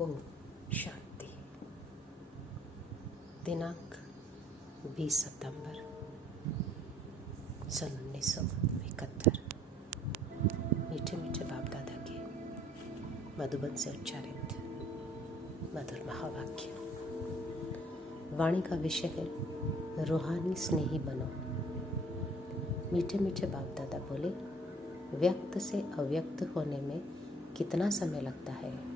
ओम शांति। दिनांक 20 सितंबर सन 1971। मीठे मीठे बाप दादा के मधुबन से उच्चारित मधुर महावाक्य। वाणी का विषय है रूहानी स्नेही बनो। मीठे मीठे बाप दादा बोले, व्यक्त से अव्यक्त होने में कितना समय लगता है।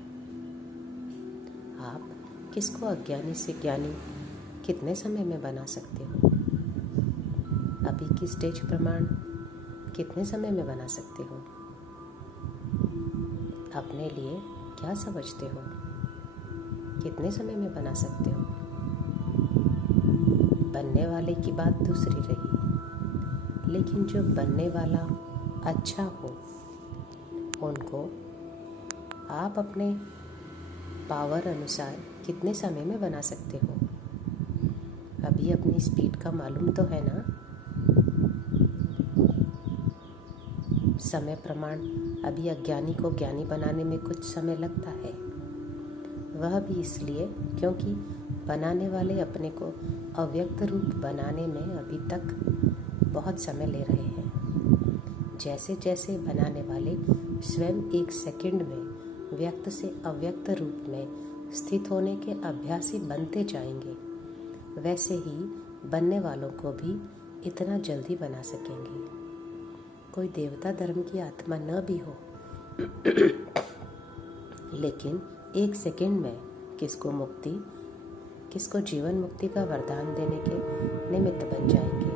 आप किसको अज्ञानी से ज्ञानी कितने समय में बना सकते हो। अभी की स्टेज प्रमाण कितने समय में बना सकते हो। अपने लिए क्या समझते हो, कितने समय में बना सकते हो। बनने वाले की बात दूसरी रही, लेकिन जो बनने वाला अच्छा हो उनको आप अपने पावर अनुसार कितने समय में बना सकते हो। अभी अपनी स्पीड का मालूम तो है ना। समय प्रमाण अभी अज्ञानी को ज्ञानी बनाने में कुछ समय लगता है। वह भी इसलिए क्योंकि बनाने वाले अपने को अव्यक्त रूप बनाने में अभी तक बहुत समय ले रहे हैं। जैसे जैसे बनाने वाले स्वयं एक सेकंड में व्यक्त से अव्यक्त रूप में स्थित होने के अभ्यासी बनते जाएंगे, वैसे ही बनने वालों को भी इतना जल्दी बना सकेंगे। कोई देवता धर्म की आत्मा न भी हो लेकिन एक सेकंड में किसको मुक्ति, किसको जीवन मुक्ति का वरदान देने के निमित्त बन जाएंगे।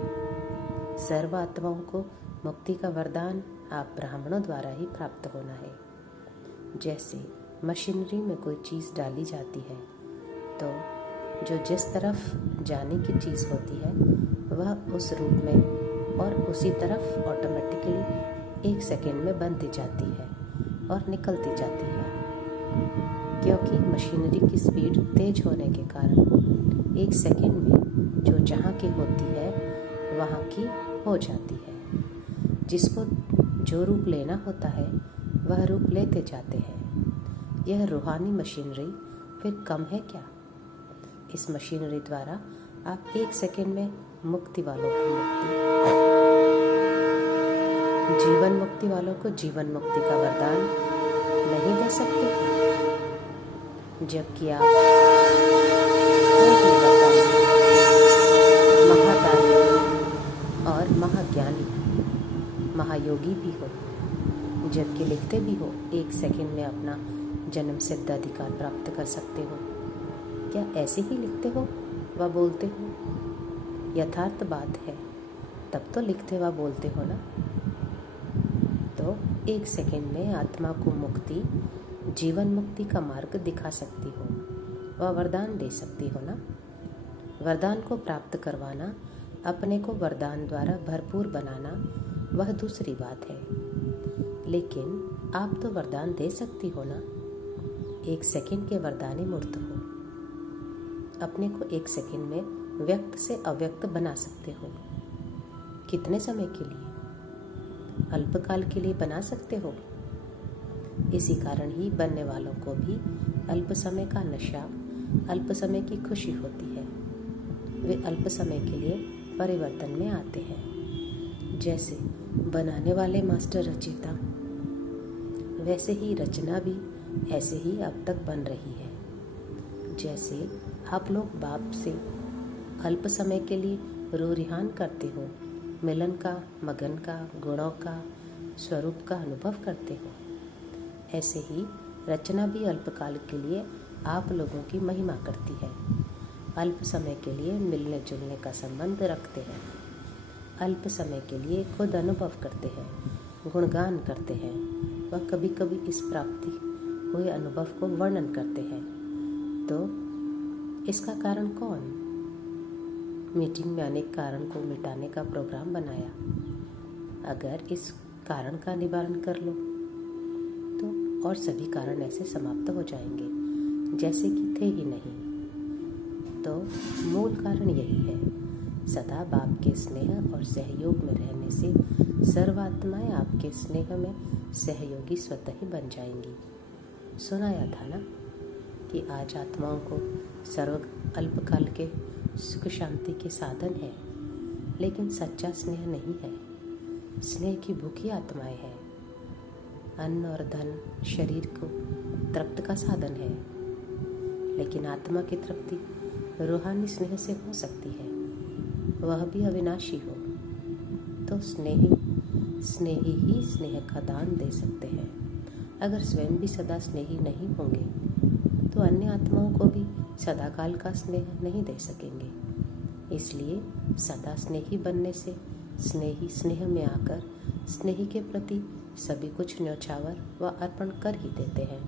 सर्व आत्माओं को मुक्ति का वरदान आप ब्राह्मणों द्वारा ही प्राप्त होना है। जैसे मशीनरी में कोई चीज़ डाली जाती है तो जो जिस तरफ जाने की चीज़ होती है वह उस रूप में और उसी तरफ ऑटोमेटिकली एक सेकंड में बनती जाती है और निकलती जाती है। क्योंकि मशीनरी की स्पीड तेज होने के कारण एक सेकंड में जो जहाँ की होती है वहाँ की हो जाती है। जिसको जो रूप लेना होता है वह रूप लेते जाते हैं। यह रूहानी मशीनरी फिर कम है क्या। इस मशीनरी द्वारा आप एक सेकंड में मुक्ति वालों को मुक्ति, जीवन मुक्ति वालों को जीवन मुक्ति का वरदान नहीं दे सकते, जबकि आप महादानी और महाज्ञानी महायोगी भी हो, जबकि लिखते भी हो एक सेकंड में अपना जन्म सिद्ध अधिकार प्राप्त कर सकते हो। क्या ऐसे ही लिखते हो व बोलते हो। यथार्थ बात है तब तो लिखते व बोलते हो ना। तो एक सेकंड में आत्मा को मुक्ति, जीवन मुक्ति का मार्ग दिखा सकती हो व वरदान दे सकती हो ना। वरदान को प्राप्त करवाना, अपने को वरदान द्वारा भरपूर बनाना वह दूसरी बात है। लेकिन आप तो वरदान दे सकती हो ना। एक सेकंड के वरदानी मूर्त हो। अपने को एक सेकंड में व्यक्त से अव्यक्त बना सकते हो। कितने समय के लिए? अल्पकाल के लिए बना सकते हो। इसी कारण ही बनने वालों को भी अल्प समय का नशा, अल्प समय की खुशी होती है। वे अल्प समय के लिए परिवर्तन में आते हैं। जैसे बनाने वाले मास्टर रचयिता, वैसे ही रचना भी ऐसे ही अब तक बन रही है। जैसे आप लोग बाप से अल्प समय के लिए रूरिहान करते हो, मिलन का, मगन का, गुणों का, स्वरूप का अनुभव करते हो, ऐसे ही रचना भी अल्पकाल के लिए आप लोगों की महिमा करती है। अल्प समय के लिए मिलने जुलने का संबंध रखते हैं। अल्प समय के लिए खुद अनुभव करते हैं, गुणगान करते हैं व कभी कभी इस प्राप्ति हुए अनुभव को वर्णन करते हैं। तो इसका कारण कौन? मीटिंग में अनेक कारण को मिटाने का प्रोग्राम बनाया। अगर इस कारण का निवारण कर लो तो और सभी कारण ऐसे समाप्त हो जाएंगे जैसे कि थे ही नहीं। तो मूल कारण यही है, सदा बाप के स्नेह और सहयोग में रहने से सर्वात्माएं आपके स्नेह में सहयोगी स्वतः ही बन जाएंगी। सुनाया था ना। कि आज आत्माओं को सर्व अल्पकाल के सुख शांति के साधन है, लेकिन सच्चा स्नेह नहीं है। स्नेह की भूखी आत्माएं हैं। अन्न और धन शरीर को तृप्त का साधन है, लेकिन आत्मा की तृप्ति रूहानी स्नेह से हो सकती है, वह भी अविनाशी हो। तो स्नेही ही स्नेह का दान दे सकते हैं। अगर स्वयं भी सदा स्नेही नहीं होंगे तो अन्य आत्माओं को भी सदाकाल का स्नेह नहीं दे सकेंगे। इसलिए सदा स्नेही बनने से स्नेही स्नेह में आकर स्नेही के प्रति सभी कुछ न्यौछावर व अर्पण कर ही देते हैं।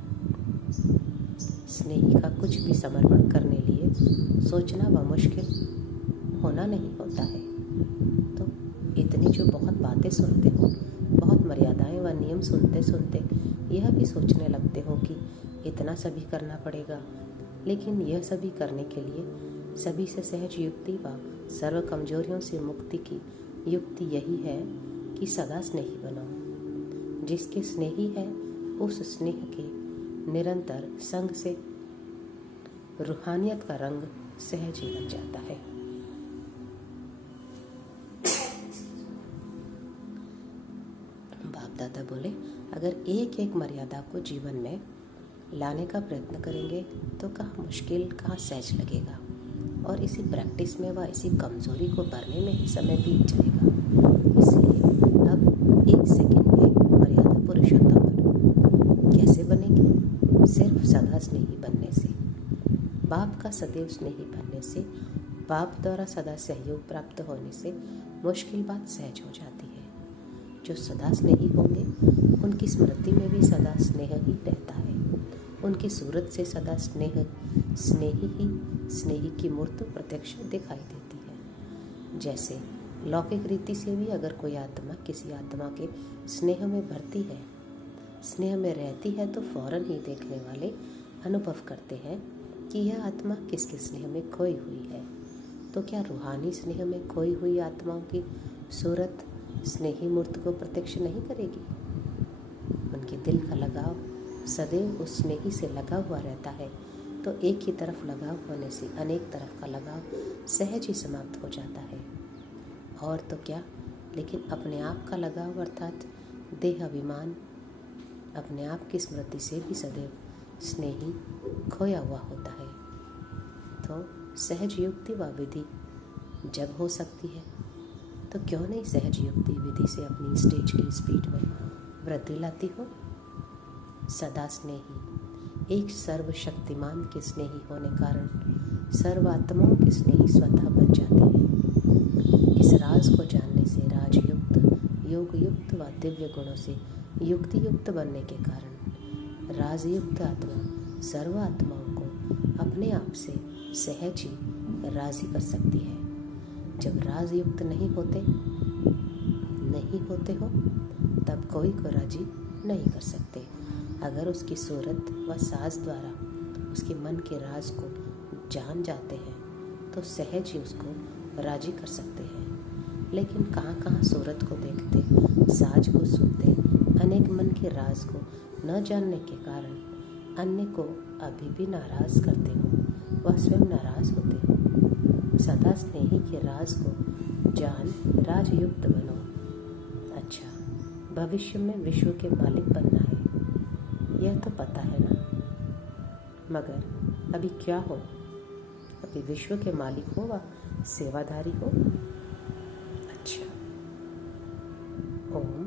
स्नेही का कुछ भी समर्पण करने लिए सोचना व मुश्किल होना नहीं होता है। तो इतनी जो बहुत बातें सुनते हो, बहुत मर्यादाएं व नियम सुनते सुनते यह भी सोचने लगते हो कि इतना सभी करना पड़ेगा, लेकिन यह सभी करने के लिए सभी से सहज युक्ति व सर्व कमजोरियों से मुक्ति की युक्ति यही है कि सदा स्नेही बनो। जिसके स्नेही है उस स्नेह के निरंतर संग से रूहानियत का रंग सहज ही बन जाता है। बाप दादा बोले, अगर एक एक मर्यादा को जीवन में लाने का प्रयत्न करेंगे तो कहाँ मुश्किल कहाँ सहज लगेगा, और इसी प्रैक्टिस में व इसी कमजोरी को भरने में ही समय बीत जाएगा। इसलिए अब एक सेकंड में मर्यादा पुरुषोत्तम बनो। कैसे बनेंगे? सिर्फ सदा स्नेही बनने से, बाप का सदैव स्नेही बनने से, बाप द्वारा सदा सहयोग प्राप्त होने से मुश्किल बात सहज हो जाती है। जो सदा स्नेही होंगे उनकी स्मृति में भी सदा स्नेह ही रहता है। उनकी सूरत से सदा स्नेही की मूर्त प्रत्यक्ष दिखाई देती है। जैसे लौकिक रीति से भी अगर कोई आत्मा किसी आत्मा के स्नेह में भरती है, स्नेह में रहती है, तो फौरन ही देखने वाले अनुभव करते हैं कि यह आत्मा किसके स्नेह में खोई हुई है। तो क्या रूहानी स्नेह में खोई हुई आत्माओं की सूरत स्नेही मूर्त को प्रत्यक्ष नहीं करेगी? उनके दिल का लगाव सदैव उस स्नेही से लगा हुआ रहता है, तो एक ही तरफ लगाव होने से अनेक तरफ का लगाव सहज ही समाप्त हो जाता है। और तो क्या, लेकिन अपने आप का लगाव अर्थात देह अभिमान, अपने आप की स्मृति से भी सदैव स्नेही खोया हुआ होता है। तो सहज युक्ति व विधि जब हो सकती है तो क्यों नहीं सहज युक्ति विधि से अपनी स्टेज की स्पीड में वृद्धि लाती हो। सदा स्नेही एक सर्वशक्तिमान के स्नेही होने कारण सर्वात्माओं के स्नेही स्वतः बन जाते हैं। इस राज को जानने से राजयुक्त, योगयुक्त व दिव्य गुणों से युक्ति युक्त बनने के कारण राजयुक्त आत्मा सर्व आत्माओं को अपने आप से सहज ही राजी कर सकती है। जब राजयुक्त नहीं होते हो तब कोई को राजी नहीं कर सकते। अगर उसकी सूरत व साज द्वारा उसके मन के राज को जान जाते हैं तो सहज ही उसको राजी कर सकते हैं। लेकिन कहाँ कहाँ सूरत को देखते, साज को सुनते, अनेक मन के राज को न जानने के कारण अन्य को अभी भी नाराज करते हो, वह स्वयं नाराज होते हो। सदा स्नेही के राज को जान राजयुक्त बनो। अच्छा, भविष्य में विश्व के मालिक बनना है, यह तो पता है ना, मगर अभी क्या हो? अभी विश्व के मालिक हो व सेवाधारी हो। अच्छा, ओम